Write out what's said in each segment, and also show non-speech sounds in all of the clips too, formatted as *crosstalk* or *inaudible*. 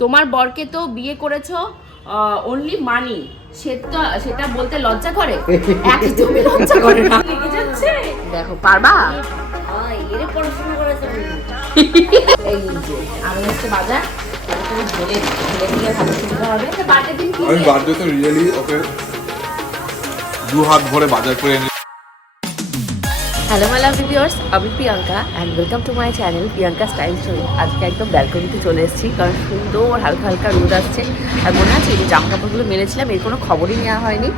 তোমার বরকে তো বিয়ে করেছ অনলি মানি। সেটা সেটা বলতে লজ্জা করে? *laughs* একদমই লজ্জা করে না। দেখো পারবা? এর পড়াশোনা করেছে এই যে আমি হচ্ছে বাজার আমি বার্থডেতে রিয়েলি ওকে দু হাত ভরে বাজার করে এনে হ্যালো মাই লাভ ভিউয়ার্স আমি Priyanka and welcome to my channel Priyanka style story আজকে একদম ব্যালকনিতে চলে এসেছি, কারণ সুন্দর হালকা হালকা রোদ আসছে। আর মনে আছে যে জামা কাপড়গুলো মেলেছিলাম, এর কোনো খবরই নেওয়া হয়নি।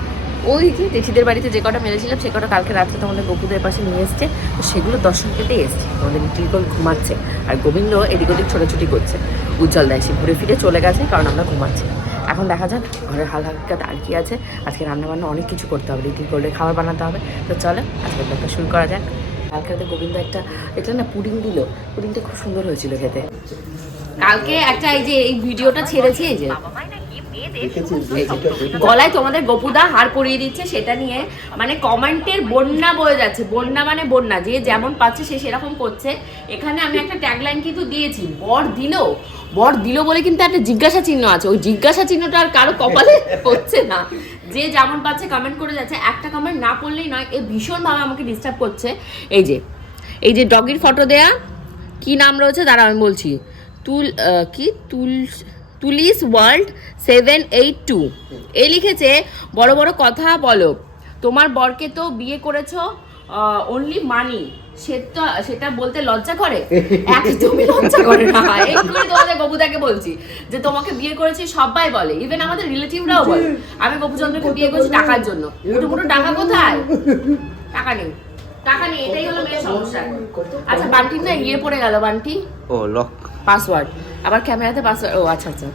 ওই যে জেঠিদের বাড়িতে যে কটা মেলেছিলাম, সে কটা কালকে রাত্রে তোমাদের গোপুদের পাশে নিয়ে এসছে। তো সেগুলো দর্শন পেতে এসছে। তোমাদের লিটিল গোল ঘুমাচ্ছে, আর গোবিন্দ এদিক ওদিক ছোটাছুটি করছে। উজ্জ্বল দেয়, সে ঘুরে ফিরে চলে গেছে, কারণ আমরা ঘুমাচ্ছি। এখন দেখা যাক, ঘরের হাল হালকা আর কি আছে। আজকে রান্নাবান্না অনেক কিছু করতে হবে রীতি করলে খাবার বানাতে হবে। তো চলো আজকে ব্লগটা শুরু করা যাক। কালকে গোবিন্দ একটা, এটা না পুডিং দিল। পুডিংটা খুব সুন্দর হয়েছিল খেতে। কালকে একটা এই যে, এই ভিডিওটা ছেড়েছি এই যে। গলায় তোমাদের গোপুদা হার পরিয়ে দিচ্ছে সেটা নিয়ে মানে কমেন্টের বন্যা বয়ে যাচ্ছে। বন্যা মানে বন্যা যে যেমন পাচ্ছে সে সেরকম করছে। এখানে আমি একটা ট্যাগলাইন কিন্তু দিয়েছি বর দিল বর দিল বলে কিন্তু একটা জিজ্ঞাসা চিহ্ন আছে। ওই জিজ্ঞাসা চিহ্নটা আর কারও কপালে *laughs* হচ্ছে না। যে যেমন পাচ্ছে কমেন্ট করে যাচ্ছে একটা কমেন্ট না পড়লেই নয় এ ভীষণভাবে আমাকে ডিস্টার্ব করছে। এই যে এই যে ডগির ফটো দেয়া কি নাম রয়েছে? দাঁড়া আমি বলছি। তুল কি? তুল তুলিস ওয়ার্ল্ড সেভেন এইট টু। এ লিখেছে বড় বড় কথা বলো তোমার বরকে তো বিয়ে করেছ অনলি মানি সেটা সেটা বলতে লজ্জা করে? *laughs* একদমই লজ্জা করে না। এক্ষুনি তোমাদের গবুদাকে বলছি যে তোমাকে বিয়ে করেছি সবাই বলে ইভেন আমাদের রিলেটিভরাও বলে। আমি গপুচন্দ্রকে বিয়ে করেছি টাকার জন্য। মুঠো মুঠো টাকা কোথায়? টাকা নেই। টাকা নেই এটাই হলো মেয়ের সমস্যা। আচ্ছা বান্টির না ইয়ে পড়ে গেল বান্টি? ও লক পাসওয়ার্ড আবার ক্যামেরাতে পাসওয়ার্ড ও আচ্ছা আচ্ছা।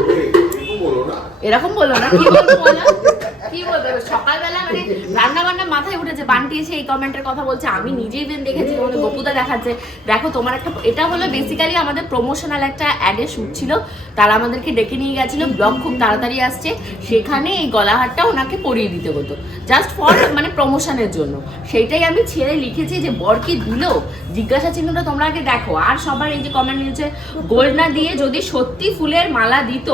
বলো না। এরকম বলল না। কি বলব বলো? *laughs* কি বলব? সকালবেলা মানে রান্না বান্না মাথায় উঠেছে। বান্টি এসে এই কমেন্টের কথা বলছে। আমি নিজেই দিন দেখেছি তোমাদের গপুদা দেখাচ্ছে। দেখো তোমার একটা এটা হলো বেসিক্যালি আমাদের প্রমোশনাল একটা অ্যাডের শ্যুট ছিল। তারা আমাদেরকে ডেকে নিয়ে গেছিল। ব্লগ খুব তাড়াতাড়ি আসছে। সেখানে এই গলাহারটা ওনাকে পরিয়ে দিতে হতো। জাস্ট ফর মানে প্রমোশনের জন্য। সেইটাই আমি ছেড়ে লিখেছি যে বর কি দিল। জিজ্ঞাসা চিহ্নটা তোমরা আগে দেখো। আর সবার এই যে কমেন্ট নিয়েছে গোল্ড না দিয়ে যদি সত্যি ফুলের মালা দিত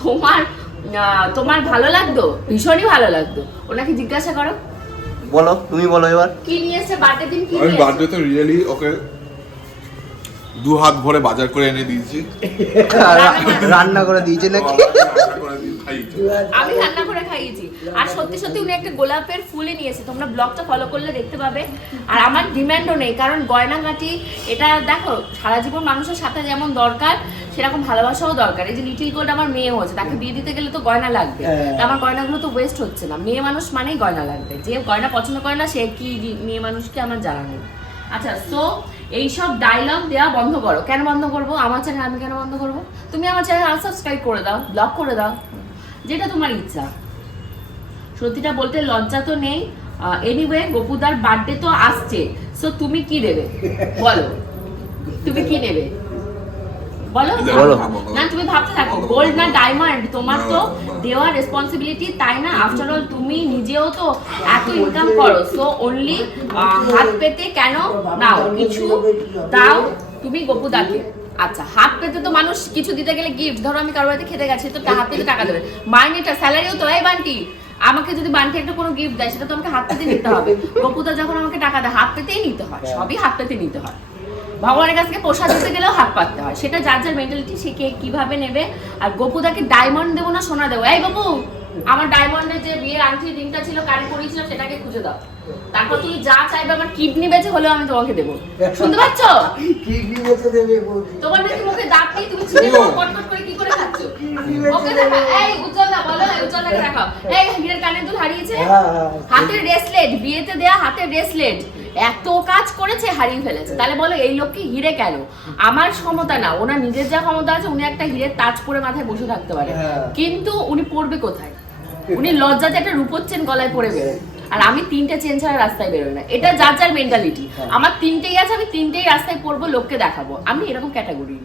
তোমার আহ, তোমার ভালো লাগতো? ভীষণই ভালো লাগতো। ওনাকে জিজ্ঞাসা করো। বলো তুমি বলো এবার। কি নিয়ে এসে বার্থডে দিন কি আমি বার্থডে তো রিয়েলি ওকে দু হাত ভরে বাজার করে এনে দিয়েছি। রান্না করে দিয়েছে নাকি? দিয়ে খাইয়েছি। আমি রান্না করে খাইয়েছি। আর সত্যি সত্যি উনি একটা গোলাপের ফুলে নিয়েছে। তোমরা ব্লগটা ফলো করলে দেখতে পাবে। আর আমার ডিমান্ডও নেই কারণ গয়নাগাটি এটা দেখো সারা জীবন মানুষের সাথে যেমন দরকার সেরকম ভালোবাসাও দরকার। এই যে লিটিল গোল্ড আমার মেয়ে হচ্ছে তাকে বিয়ে দিতে গেলে তো গয়না লাগবে। তা আমার গয়নাগুলো তো ওয়েস্ট হচ্ছে না। মেয়ে মানুষ মানেই গয়না লাগবে। যে গয়না পছন্দ করে না সে কি মেয়ে মানুষকে আমার জানা নেই। আচ্ছা সো এইসব ডায়লগ দেওয়া বন্ধ করো। কেন বন্ধ করব? আমার চ্যানেল আমি কেন বন্ধ করব? তুমি আমার চ্যানেল আনসাবস্ক্রাইব করে দাও ব্লক করে দাও। যেটা তোমার ইচ্ছা। সত্যিটা বলতে লজ্জা তো নেই। এনিওয়ে গোপুদার বার্থডে তো আসছে। সো তুমি কি দেবে? বলো। তুমি কি নেবে? বলো? বলো। না তুমি ভাবতে থাকো। গোল্ড না ডায়মন্ড তোমার তো দেওয়ার রেসপন্সিবিলিটি তাই না? আফটার অল তুমি নিজেও তো এত ইনকাম করো সো অনলি হাত পেতে কেন নাও? কিছু দাও তুমি গোপুদাকে। আচ্ছা হাত পেতে তো মানুষ কিছু দিতে গেলে গিফট ধরো আমি কারোর বাড়িতে খেতে গেছি তো তা- হাত পেতে টাকা দেবে। মাইনেটা স্যালারিও তো এই বান্টি। আমাকে যদি বান্টি একটা কোনো গিফট দেয় সেটা তো আমাকে হাত পেতে নিতে হবে। *laughs* গোপুদা যখন আমাকে টাকা দেয় হাত পেতেই নিতে হয় সবই হাত পেতে নিতে হয়। ভগবানের কাছ থেকে প্রসাদ দিতে গেলেও হাত পাততে হয়। সেটা যার যার মেন্টালিটি সে কে কীভাবে নেবে? আর গোপুদাকে ডায়মন্ড দেবো না সোনা দেবো? এই বাবু আমার ডায়মন্ডের যে বিয়ের আংটি রিংটা ছিল কারে করিয়েছিল সেটাকে খুঁজে দাও। তারপর তুমি যা চাইবে আমার কিডনি বেঁচে হলেও আমি তোমাকে দেবো। শুনতে পাচ্ছ? তোমার নাকি মুখে দাঁত নেই? তুমি ছিঁড়ে দেবো কটকট করে কি করে খাচ্ছ? ওকে দেখা এই উজ্জ্বল দা বলো এই উজ্জ্বল দেখাও। এই হীরের কানের দুল হারিয়েছে? হাতের ব্রেসলেট বিয়েতে দেয়া হাতের রেসলেট এত কাজ করেছে হারিয়ে ফেলেছে। তাহলে বলো এই লোককে হিরে কেন? আমার ক্ষমতা না ওনার নিজের যা ক্ষমতা আছে উনি একটা হিরের তাজ পরে মাথায় বসে থাকতে পারে। কিন্তু উনি পড়বে কোথায়? উনি লজ্জাতে একটা রূপোচ্ছেন গলায় পরে বেরোয় আর আমি তিনটে চেন ছাড়া রাস্তায় বেরোই না। এটা যার যার মেন্টালিটি আমার তিনটেই আছে আমি তিনটেই রাস্তায় পড়ব লোককে দেখাবো। আমি এরকম ক্যাটাগরি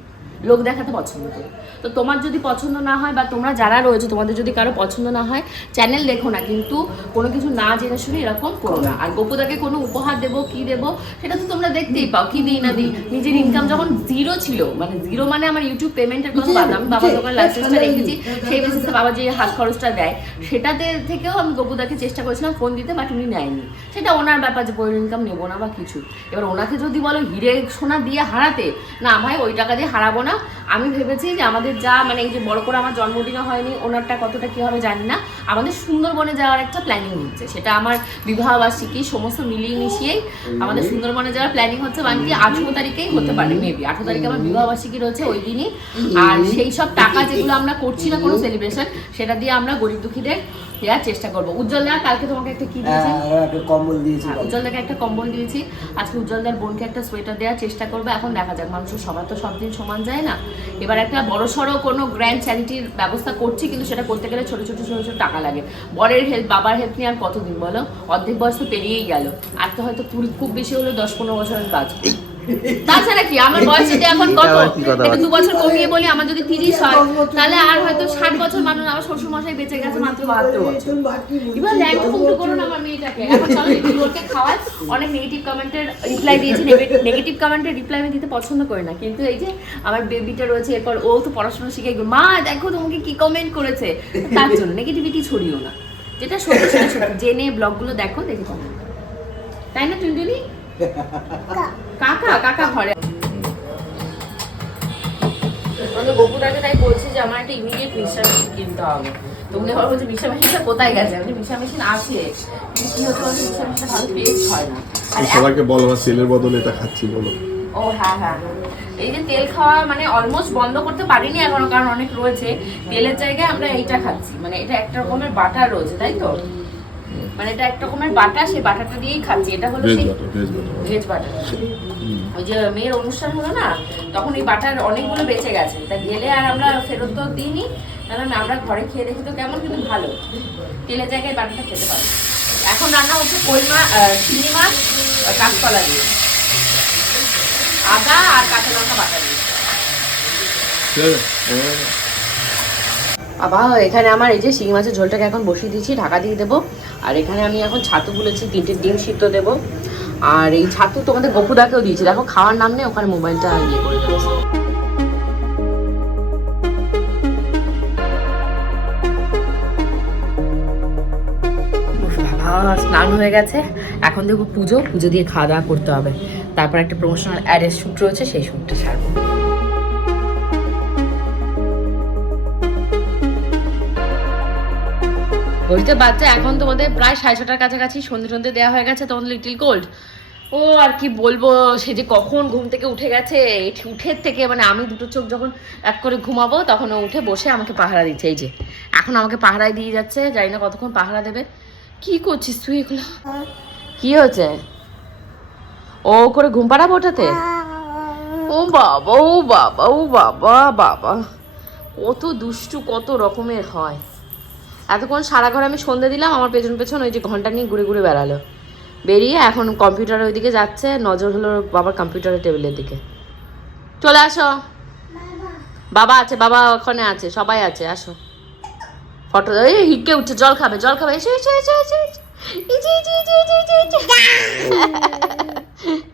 লোক দেখাতে পছন্দ করি। তো তোমার যদি পছন্দ না হয় বা তোমরা যারা রয়েছে তোমাদের যদি কারও পছন্দ না হয় চ্যানেল দেখো না কিন্তু কোনো কিছু না জেনে শুনে এরকম করো না। আর গোপুদাকে কোনো উপহার দেবো কি দেবো সেটা তো তোমরা দেখতেই পাও কি দিই না দিই। নিজের ইনকাম যখন জিরো ছিল মানে জিরো মানে আমার ইউটিউব পেমেন্টের কথা বাদ আমি বাবার দোকানে লাইসেন্সটা রেখেছি সেই বেসিসে বাবা যে হাত খরচটা দেয় সেটাতে থেকেও আমি গোপুদাকে চেষ্টা করেছিলাম ফোন দিতে বাট উনি নেয়নি। সেটা ওনার ব্যাপার যে বইয়ের ইনকাম নেব না বা কিছু। এবার ওনাকে যদি বলো হিরে সোনা দিয়ে হারাতে না ভাই ওই টাকা দিয়ে হারাবো না আমি ভেবেছি যে আমাদের যা মানে এই যে বড় করে আমার জন্মদিনও হয়নি ওনারটা কতটা কি হবে জানি না। আমাদের সুন্দরবনে যাওয়ার একটা প্ল্যানিং হচ্ছে। সেটা আমার বিবাহবার্ষিকী সমস্ত মিলিয়ে মিশিয়েই আমাদের সুন্দরবনে যাওয়ার প্ল্যানিং হচ্ছে মানে কি আঠেরো তারিখেই হতে পারে মেবি আঠেরো তারিখে আমার বিবাহবার্ষিকী রয়েছে ওই দিনই। আর সেই সব টাকা যেগুলো আমরা করছি না কোনো সেলিব্রেশন সেটা দিয়ে আমরা গরিব দুঃখীদের দেওয়ার চেষ্টা করব। উজ্জ্বল দা কালকে তোমাকে একটা কি দিয়েছে? হ্যাঁ, কম্বল দিয়েছি হ্যাঁ, উজ্জ্বলদাকে একটা কম্বল দিয়েছি। আজকে উজ্জ্বলদার বোনকে একটা সোয়েটার দেওয়ার চেষ্টা করব। এখন দেখা যাক মানুষের সবার তো সব দিন সমান যায় না। এবার একটা বড় সড়ো কোনো গ্র্যান্ড চ্যারিটির ব্যবস্থা করছি কিন্তু সেটা করতে গেলে ছোট ছোট ছোট ছোট টাকা লাগে। বরের হেল্প বাবার হেল্প নিয়ে আর কতদিন বলো? অর্ধেক বয়স তো পেরিয়েই গেল। আর তো হয়তো খুব বেশি হলো দশ পনেরো বছরের কাজ। তাছাড়া কি? আমার বয়স যদি এখন কত? একটু দু বছর কমিয়ে বলি আমার যদি তিরিশ হয় তাহলে আর হয়তো ষাট বছর মানুষ আমার শ্বশুর মশাই বেঁচে গেছে মাত্র বাহাত্তর বছর। এবার ল্যান্ড ফুটো করো না আমার মেয়েটাকে এখন চলো অনেক নেগেটিভ কমেন্টের রিপ্লাই দিয়েছি। নেগেটিভ কমেন্টের রিপ্লাই আমি দিতে পছন্দ করি না। কিন্তু এই যে আমার বেবিটা রয়েছে এরপর ও তো পড়াশোনা শিখে মা দেখো তোমাকে কি কমেন্ট করেছে। তার জন্য নেগেটিভিটি ছড়িও না। যেটা সত্যি সত্যি। জেনে ব্লগগুলো দেখো দেখে তাই না টুনটুনি? কাকা কাকা ঘরে। আমাদের গোপুদাকে তাই বলছি যে আমার একটা ইমিডিয়েট মিক্সার মেশিন কিনতে হবে। তো উনি আবার বলছে মিক্সার মেশিনটা কোথায় গেছে? আমি মিক্সার মেশিন আছে। কিন্তু কি হচ্ছে বলছে মিক্সার মেশিনটা ভালো পেস্ট হয় না। আর সবাইকে বলো না সেলের বদলে এটা খাচ্ছি বলো। ও হ্যাঁ হ্যাঁ। হ্যাঁ। এই যে তেল খাওয়া মানে অলমোস্ট বন্ধ করতে পারিনি এখনও কারণ অনেক রয়েছে। তেলের জায়গায় আমরা এইটা খাচ্ছি। মানে এটা একটা রকমের বাটার রয়েছে তাই তো? মানে এটা একটা রকমের বাটা সেই বাটারটা দিয়েই খাচ্ছি। এটা হলো ভেজ সেই ভেজ বাটার ওই যে মেয়ের অনুষ্ঠান হলো না তখন এই বাটার অনেকগুলো বেঁচে গেছে। তা গেলে আর আমরা ফেরত তো দিইনি কারণ আমরা ঘরে খেয়ে দেখি তো কেমন কিন্তু ভালো। তেলের জায়গায় বাটারটা খেতে পারি এখন রান্না হচ্ছে কই মাছ চিংড়ি মাছ কাঁচকলা দিয়ে। আদা আর কাঁচা লঙ্কা বাটা দিয়ে। বাবা এখানে আমার এই যে শিঙি মাছের ঝোলটাকে এখন বসিয়ে দিয়েছি ঢাকা দিয়ে দেবো। আর এখানে আমি এখন ছাতু গুলেছি, তিনটে ডিম সিদ্ধ দেবো। আর এই ছাতু তোমাদের গপুদাকেও দিয়েছি। দেখো, খাওয়ার নাম নেই, ওখানে মোবাইলটা ইয়ে করে দিয়েছে স্নান হয়ে গেছে। এখন দেখব পুজো পুজো দিয়ে খাওয়া দাওয়া করতে হবে। তারপর একটা প্রমোশনাল অ্যাডের শ্যুট রয়েছে, সেই শ্যুটটা ছাড়বো। ঘড়িতে বাচ্চা এখন তোমাদের প্রায় সাড়ে ছটার কাছাকাছি, সন্ধে সন্ধে দেওয়া হয়ে গেছে তোমাদের লিটিল গোল্ড ও, আর কি বলব, সে যে কখন ঘুম থেকে উঠে গেছে উঠের থেকে মানে আমি দুটো চোখ যখন এক করে ঘুমাবো, তখন ও উঠে বসে আমাকে পাহারা দিচ্ছে, এই যে। এখন আমাকে পাহারায় দিয়ে যাচ্ছে, জানি না কতক্ষণ পাহারা দেবে। কি করছিস তুই এগুলো? কি হয়েছে ও করে ঘুম পাড়াবো ওঠাতে ও বাবা ও বাবা ও বাবা বাবা। কত দুষ্টু, কত রকমের হয়। এতক্ষণ সারা ঘরে আমি সন্ধে দিলাম আমার পেছন পেছন ওই যে ঘণ্টা নিয়ে ঘুরে ঘুরে বেড়ালো বেরিয়ে এখন কম্পিউটারের ওইদিকে যাচ্ছে নজর হলো বাবার কম্পিউটারের টেবিলের দিকে চলে আসো বাবা আছে বাবা ওখানে আছে সবাই আছে আসো ফটো এই হিটকে উঠছে জল খাবে জল খাবে এসো এসো এসো এসো এসো। ইচি, ইচি, ইচি, ইচি।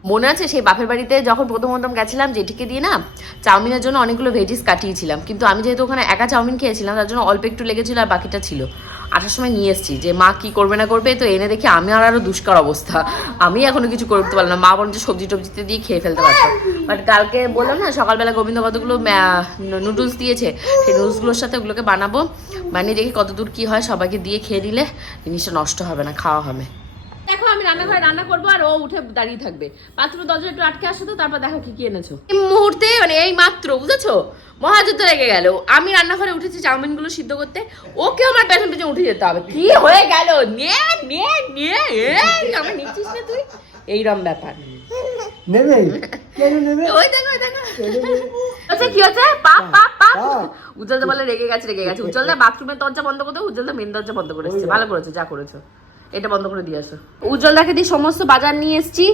মনে আছে সেই বাপের বাড়িতে যখন প্রথম প্রথম গেছিলাম, জেঠিকে দিয়ে না চাউমিনের জন্য অনেকগুলো ভেজিস কাটিয়েছিলাম। কিন্তু আমি যেহেতু ওখানে একা চাউমিন খেয়েছিলাম, তার জন্য অল্প একটু লেগেছিল আর বাকিটা ছিল। আসার সময় নিয়ে এসেছি যে, মা কি করবে না করবে? তো এনে দেখি আমি আর আরও দুষ্কর অবস্থা। আমি এখনও কিছু করতে পারলাম না। মা বরঞ্চ সবজি টবজিতে দিয়ে খেয়ে ফেলতে পারতো। বাট কালকে বললাম না, সকালবেলা গোবিন্দ কতগুলো নুডলস দিয়েছে। সেই নুডলসগুলোর সাথে ওগুলোকে বানাবো। বানিয়ে দেখি কত দূর কী হয়। সবাইকে দিয়ে খেয়ে দিলে জিনিসটা নষ্ট হবে না, খাওয়া হবে। আমি রান্নাঘরে রান্না করব আর ও উঠে দাঁড়িয়ে থাকবে। পাত্র দরজা একটু আটকে আসো তো তারপর দেখো কি কি এনেছো। এই মুহূর্তে মানে এই মাত্র বুঝেছ? মহাযুদ্ধ লেগে গেল। আমি রান্নাঘরে উঠেছি চাউমিনগুলো সিদ্ধ করতে। ওকে আমার পেছন পেছন উঠে যেতে হবে। কি হয়ে গেল? নে নে নে আমার নিচ্ছিস না তুই? এইরম ব্যাপার। নেবে? কেন ওই দেখো ওই দেখো। আচ্ছা কি হচ্ছে? পাপ পাপ পাপ পাপ। উজ্জ্বলদা বলে রেগে গেছে রেগে গেছে। উজ্জ্বলদা বাথরুমের দরজা বন্ধ করতে উজ্জ্বলদা মেন দরজা বন্ধ করে এসেছে। ভালো করেছ যা করেছ। এটা বন্ধ করে দিয়ে আসো। উজ্জ্বল দাকে দিয়ে সমস্ত বাজার নিয়ে এসেছি।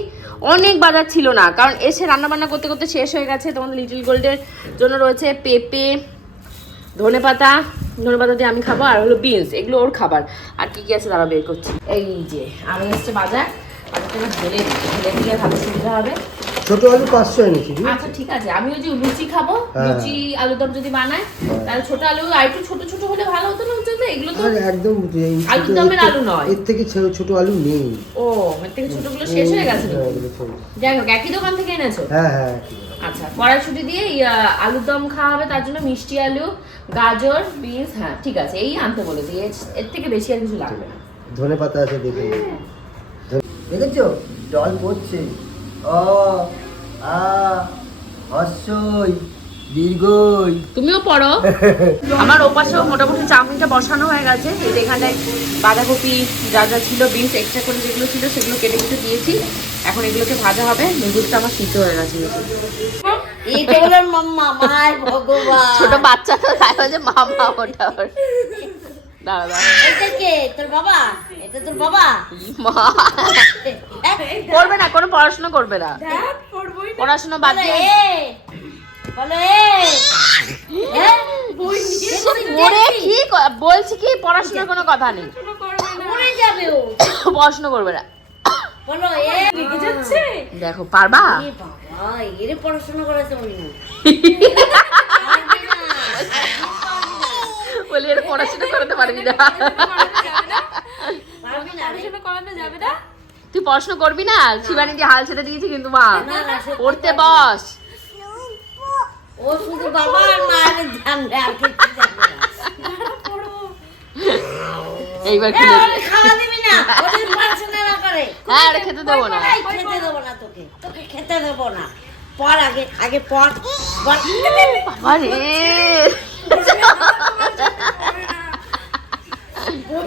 অনেক বাজার ছিল না, কারণ এসে রান্নাবান্না করতে করতে শেষ হয়ে গেছে। তোমাদের লিটল গোল্ডের জন্য রয়েছে পেঁপে, ধনে পাতা ধনে পাতা দিয়ে আমি খাব, আর হলো বিনস এগুলো ওর খাবার। আর কি কি আছে তারা বের করছি? এই যে, আমি এসছে বাজার। ঢেলে ঢেলে ভালো সুবিধা হবে। ছোট আলু পাঁচশো এনেছি আচ্ছা ঠিক আছে। আমি ওই যে লুচি খাব হ্যাঁ। লুচি আলুর দম যদি বানায় তাহলে ছোট আলু আর একটু ছোট ছোট হলে ভালো হতো না বুঝতে এগুলো তো একদম এই আলুর ছোট- দমের এর থেকে- আলু নয়। এর থেকে ছোট আলু নেই। ও এর থেকে ছোটগুলো শেষ হয়ে গেছে হ্যাঁ। যাই হোক একই দোকান থেকে এনেছো? হ্যাঁ হ্যাঁ আচ্ছা কড়াইশুটি দিয়ে ইয়া, আলুর দম খাওয়া হবে তার জন্য মিষ্টি আলু গাজর বিনস হ্যাঁ ঠিক আছে এই আনতে বলেছি। এর থেকে বেশি আর কিছু লাগবে না। ধনে পাতা আছে দেখে দেখেছ? জল পড়ছে। অ আ হস্যই দীর্ঘই তুমিও পড়ো। *laughs* আমার ওপাশেও মোটামুটি চাউমিনটা বসানো হয়ে গেছে। যে এখানটায় বাঁধাকপি যা যা ছিল বিনস এক্সট্রা করে যেগুলো ছিল সেগুলো কেটে কেটে দিয়েছি। এখন এগুলোকে ভাজা হবে। নুডলসটা আমার সিদ্ধ হয়ে গেছে ছোট বাচ্চা তো তাই হচ্ছে মামা ওটা দাঁড়া দাঁড়া। কে? তোর বাবা? এটা তোর বাবা? মা। করবে না কোনো পড়াশোনা করবে না। পড়াশোনা বাদ দিয়ে বলো হ্যাঁ? বলছি কি পড়াশোনার কোনো কথা নেই। মরে যাবে ও। পড়াশোনা করবে না। বলো দেখো পারবা? এর পড়াশোনা এর করতে পারবি না। তুই পড়াশোনা করবি না শিবানী দিয়ে হাল ছেড়ে দিয়েছি কিন্তু মা পড়তে বস ও শুধু বাবা আর মায়ের জানবে আর কিছু জানবে এইবার খেলে খাওয়া দিবি না ওদের পড়াশোনা না করে হ্যাঁ ওটা খেতে দেবো না খেতে দেবো না তোকে তোকে খেতে দেবো না পড় আগে আগে পড় পড়।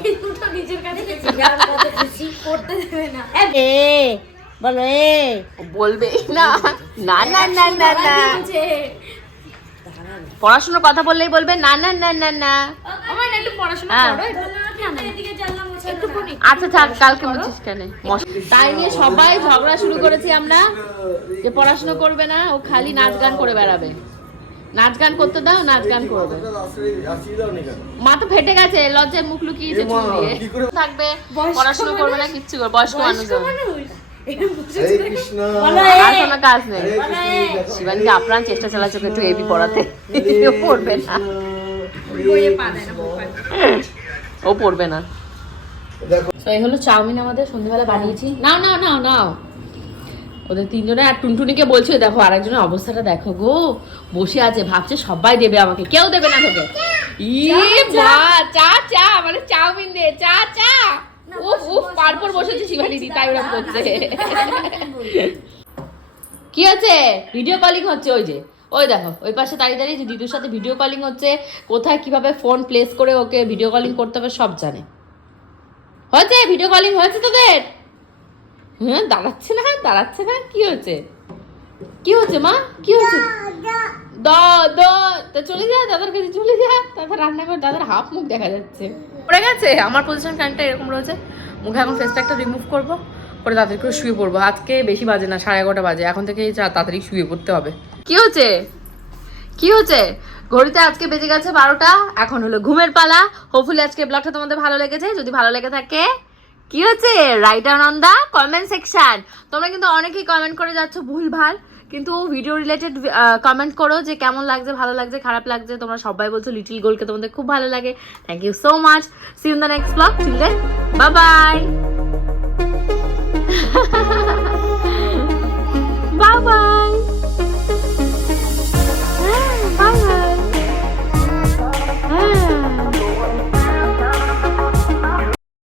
আরে দেখেছিস আমার কত খুশি? এ, এ, বলো এ। বলবে না না না না না না। পড়াশোনার কথা বললেই বলবে না না না না না। হ্যাঁ। আচ্ছা থাক কালকে বুঝিস কেন? তাই নিয়ে সবাই ঝগড়া শুরু করেছি আমরা যে পড়াশোনা করবে না ও খালি নাচ গান করে বেড়াবে। নাচ গান করতে দাও নাচ গান করবে। মা তো ফেটে গেছে লজ্জায় মুখ লুকিয়েছে চুল দিয়ে। থাকবে পড়াশোনা করবে না কিচ্ছু করবে বয়স্ক মানুষ? আর কোনো কাজ নেই। বলো আপ্রাণ চেষ্টা চালাচ্ছে ওকে একটু এবি পড়াতে। ও পড়বে না। ও পড়বে না। তো এই হলো চাউমিন আমাদের সন্ধ্যেবেলা বানিয়েছি। নাও নাও নাও নাও। ওদের তিনজনে আর টুনটুনিকে বলছি "ওই দেখো আরেকজনের অবস্থাটা দেখো গো বসে আছে ভাবছে সবাই দেবে আমাকে কেউ দেবে না তোকে ইয়ে মা চা চা মানে চাউমিন দে চা চা উফ উফ পারপর বসেছে শিবানী দি তাই ওরকম করছে কি হচ্ছে ভিডিও কলিং হচ্ছে ওই যে ওই দেখো ওই পাশে দাঁড়িয়ে দাঁড়িয়ে যে দিদুর সাথে ভিডিও কলিং হচ্ছে কোথায় কীভাবে ফোন প্লেস করে ওকে ভিডিও কলিং করতে হবে সব জানে হয়েছে ভিডিও কলিং হয়েছে তোদের হ্যাঁ দাঁড়াচ্ছে না দাঁড়াচ্ছে না? কি হচ্ছে কি হচ্ছে মা? কি হচ্ছে দ দ তা চলে যা দাদার কাছে চলে যা। দাদা রান্না করে দাদার হাফ মুখ দেখা যাচ্ছে। পড়ে গেছে? আমার পজিশন ফ্যানটা এরকম রয়েছে। মুখে এখন ফেসটা একটা রিমুভ করব করে তাড়াতাড়ি করে শুয়ে পড়ব। আজকে বেশি বাজে না সাড়ে এগারোটা বাজে। এখন থেকে তাড়াতাড়ি শুয়ে পড়তে হবে। কি হচ্ছে কি হচ্ছে ঘড়িতে আজকে বেজে গেছে বারোটা। এখন হলো ঘুমের পালা। হোপফুলি আজকে ব্লগটা তোমাদের ভালো লেগেছে। যদি ভালো লেগে থাকে কি হচ্ছে? Right down on the comment section তোমরা কিন্তু অনেকেই কমেন্ট করে যাচ্ছ ভুল ভালো কিন্তু ভিডিও রিলেটেড কমেন্ট করো যে কেমন লাগছে, ভালো লাগছে, খারাপ লাগছে। তোমরা সবাই বলছো লিটিল গোলকে তোমাদের খুব ভালো লাগে। Thank you so much see in the next blog bye bye bye bye